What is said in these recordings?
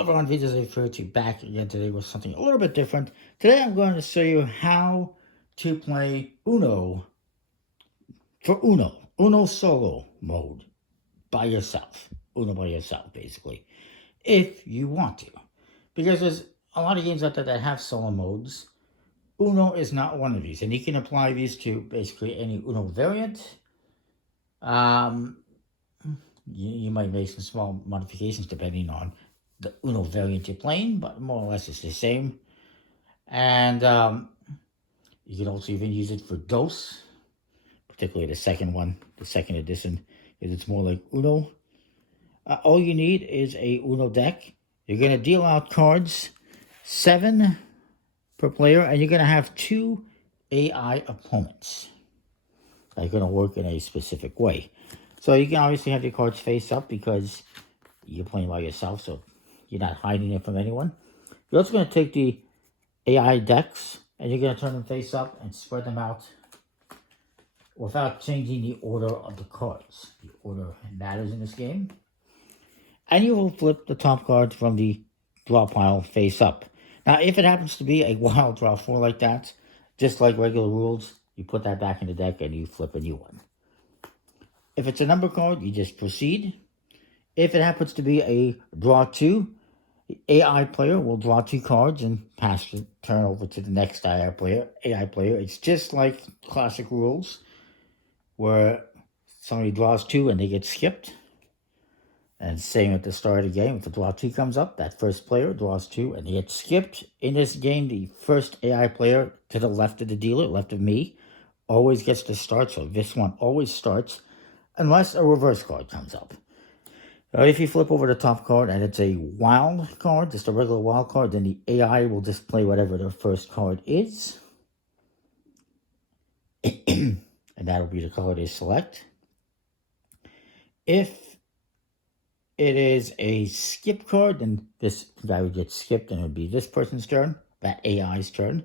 Hello everyone, Vita's A back again today with something a little bit different. Today I'm going to show you how to play Uno Uno solo mode by yourself. Uno by yourself, basically, if you want to. Because there's a lot of games out there that have solo modes. Uno is not one of these, and you can apply these to basically any Uno variant. You might make some small modifications depending on the Uno variant you're playing, but more or less it's the same. And you can also even use it for DOS, particularly the second one, the second edition, because it's more like Uno. All you need is a Uno deck. You're going to deal out cards, 7 per player, and you're going to have 2 AI opponents. They're going to work in a specific way. So you can obviously have your cards face up because you're playing by yourself, so you're not hiding it from anyone. You're also going to take the AI decks and you're going to turn them face up and spread them out without changing the order of the cards. The order matters in this game. And you will flip the top cards from the draw pile face up. Now, if it happens to be a wild draw 4 like that, just like regular rules, you put that back in the deck and you flip a new one. If it's a number card, you just proceed. If it happens to be a draw 2, the AI player will draw 2 cards and pass the turn over to the next AI player. It's just like classic rules where somebody draws 2 and they get skipped. And same at the start of the game. If the draw 2 comes up, that first player draws 2 and they get skipped. In this game, the first AI player to the left of the dealer, left of me, always gets to start. So this one always starts unless a reverse card comes up. If you flip over the top card and it's a wild card, just a regular wild card, then the AI will just play whatever their first card is. And that'll be the color they select. If it is a skip card, then this guy would get skipped and it would be this person's turn, that AI's turn.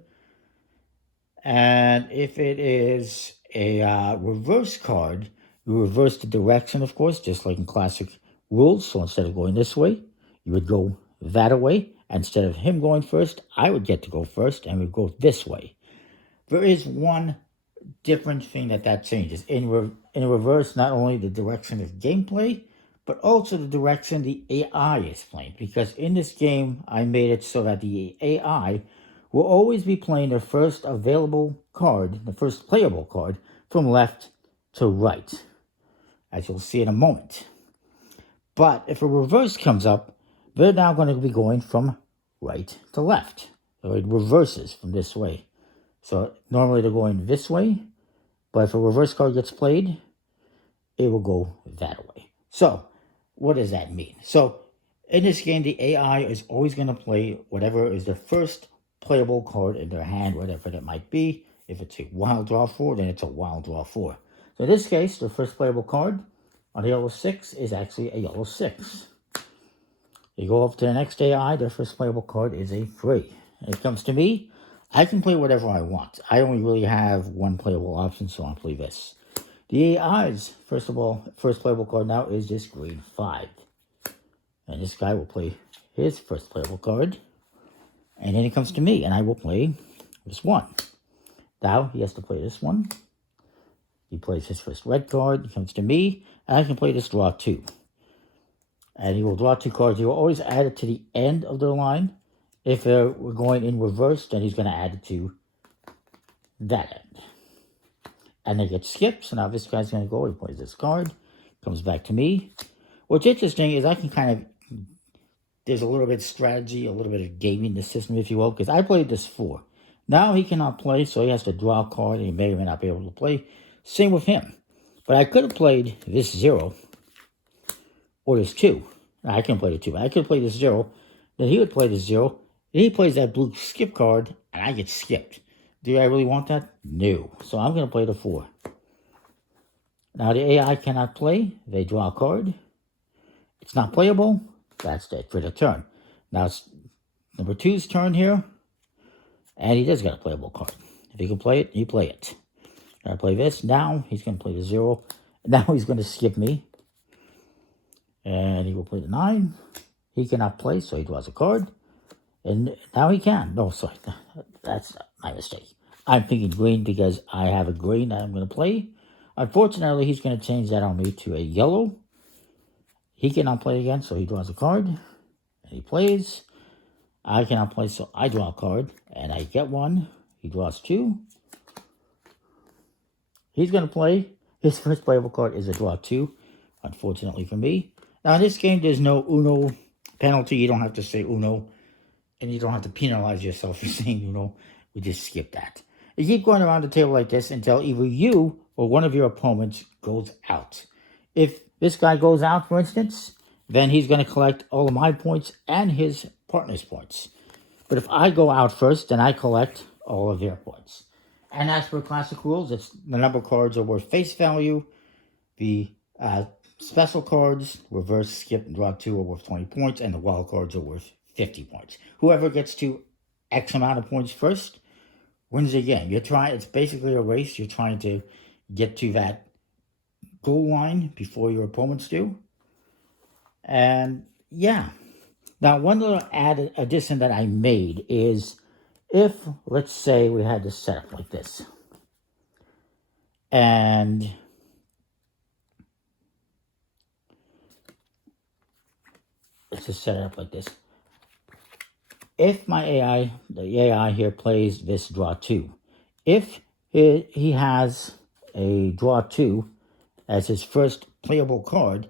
And if it is a reverse card, you reverse the direction, of course, just like in classic rules. So instead of going this way, you would go that way. Instead of him going first, I would get to go first and we'd go this way. There is one different thing that changes. In reverse, not only the direction of gameplay, but also the direction the AI is playing. Because in this game, I made it so that the AI will always be playing their first available card, the first playable card, from left to right, as you'll see in a moment. But if a reverse comes up, they're now going to be going from right to left. So it reverses from this way. So normally they're going this way, but if a reverse card gets played, it will go that way. So what does that mean? So in this game, the AI is always going to play whatever is the first playable card in their hand, whatever that might be. If it's a wild draw 4, then it's a wild draw 4. So in this case, the first playable card on the yellow 6 is actually a yellow 6. You go up to the next AI, their first playable card is a 3. When it comes to me, I can play whatever I want. I only really have one playable option, so I'll play this. The AI's, first playable card now is this green 5. And this guy will play his first playable card. And then it comes to me, and I will play this 1. Now he has to play this 1. He plays his first red card. He comes to me, and I can play this draw 2. And he will draw 2 cards. He will always add it to the end of their line. If we're going in reverse, then he's going to add it to that end. And they get skipped. So now this guy's going to go. He plays this card. Comes back to me. What's interesting is I can kind of... There's a little bit of strategy, a little bit of gaming the system, if you will. Because I played this 4. Now he cannot play, so he has to draw a card. And he may or may not be able to play. Same with him. But I could have played this 0 or this 2. I can play the 2. I could play this 0. Then he would play this 0. Then he plays that blue skip card, and I get skipped. Do I really want that? No. So I'm going to play the 4. Now the AI cannot play. They draw a card. It's not playable. That's it for the turn. Now it's number 2's turn here. And he does get a playable card. If he can play it, you play it. I play this. Now he's going to play the 0. Now he's going to skip me. And he will play the 9. He cannot play, so he draws a card. And now he can. No, sorry. That's my mistake. I'm thinking green because I have a green that I'm going to play. Unfortunately, he's going to change that on me to a yellow. He cannot play again, so he draws a card. And he plays. I cannot play, so I draw a card. And I get one. He draws two. He's going to play. His first playable card is a draw two, unfortunately for me. Now, in this game, there's no Uno penalty. You don't have to say Uno. And you don't have to penalize yourself for saying Uno. We just skip that. You keep going around the table like this until either you or one of your opponents goes out. If this guy goes out, for instance, then he's going to collect all of my points and his partner's points. But if I go out first, then I collect all of their points. And as for classic rules, it's the number of cards are worth face value. The special cards, reverse, skip, and draw two are worth 20 points. And the wild cards are worth 50 points. Whoever gets to X amount of points first wins the game. It's basically a race. You're trying to get to that goal line before your opponents do. And yeah. Now, one little addition that I made is if, let's say, we had this set up like this. And let's just set it up like this. If my AI, the AI here plays this draw two, if he has a draw two as his first playable card,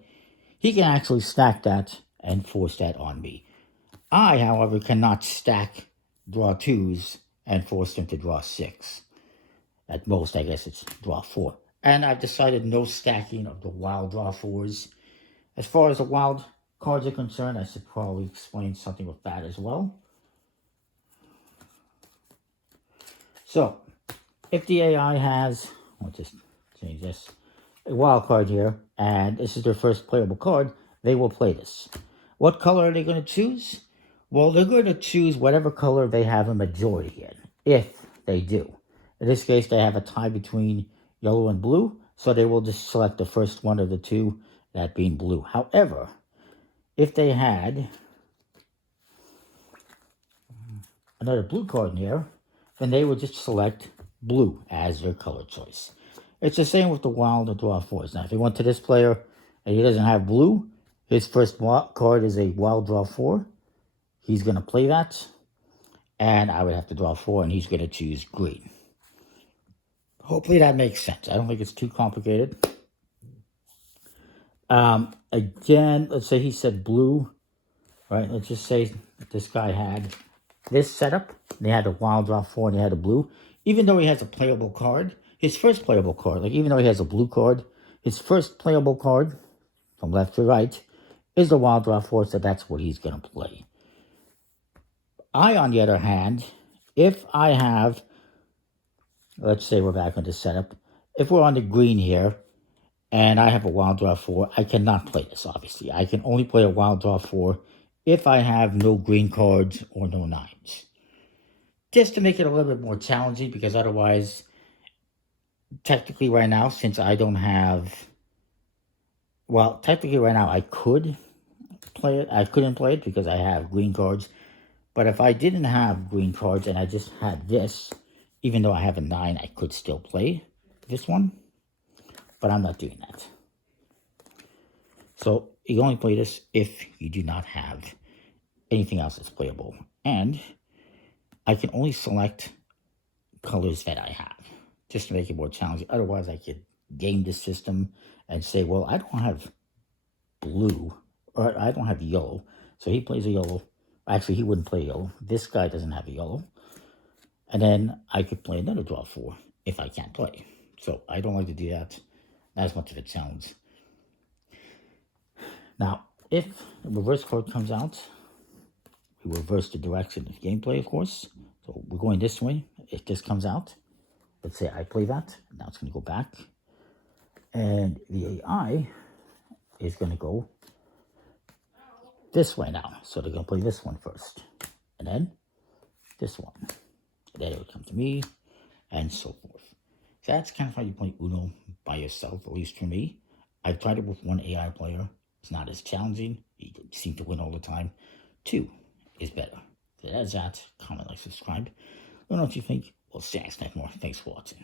he can actually stack that and force that on me. I, however, cannot stack draw twos and force them to draw six. At most, I guess it's draw four. And I've decided no stacking of the wild draw fours. As far as the wild cards are concerned, I should probably explain something with that as well. So, if the AI has, I'll just change this, a wild card here, and this is their first playable card, they will play this. What color are they going to choose? Well, they're going to choose whatever color they have a majority in, if they do. In this case, they have a tie between yellow and blue, so they will just select the first one of the two, that being blue. However, if they had another blue card in here, then they would just select blue as their color choice. It's the same with the wild and draw fours. Now, if you went to this player and he doesn't have blue, his first card is a wild draw four. He's going to play that, and I would have to draw four, and he's going to choose green. Hopefully that makes sense. I don't think it's too complicated. Again, let's say he said blue, right? Let's just say this guy had this setup. They had a wild draw four, and they had a blue. Even though he has a playable card, his first playable card, like even though he has a blue card, his first playable card, from left to right, is the wild draw four, so that's what he's going to play. I, on the other hand, if I have, let's say we're back on the setup, if we're on the green here, and I have a wild draw four, I cannot play this, obviously. I can only play a wild draw four if I have no green cards or no nines. Just to make it a little bit more challenging, because otherwise, technically right now, since I don't have, well, technically right now I could play it. I couldn't play it because I have green cards. But if I didn't have green cards and I just had this, even though I have a 9, I could still play this one. But I'm not doing that. So you only play this if you do not have anything else that's playable. And I can only select colors that I have, just to make it more challenging. Otherwise, I could game the system and say, well, I don't have blue, or I don't have yellow. So he plays a yellow. Actually, he wouldn't play yellow. This guy doesn't have a yellow. And then I could play another draw four if I can't play. So I don't like to do that. Not as much of a challenge. Now, if the reverse card comes out, we reverse the direction of gameplay, of course. So we're going this way. If this comes out, let's say I play that. Now it's going to go back. And the AI is going to go this way now. So they're going to play this one first. And then this one. And then it would come to me, and so forth. So that's kind of how you play Uno by yourself, at least for me. I've tried it with one AI player. It's not as challenging. He seemed to win all the time. 2 is better. So that's that. Comment, like, subscribe. Let me know what you think. We'll see you next time more. Thanks for watching.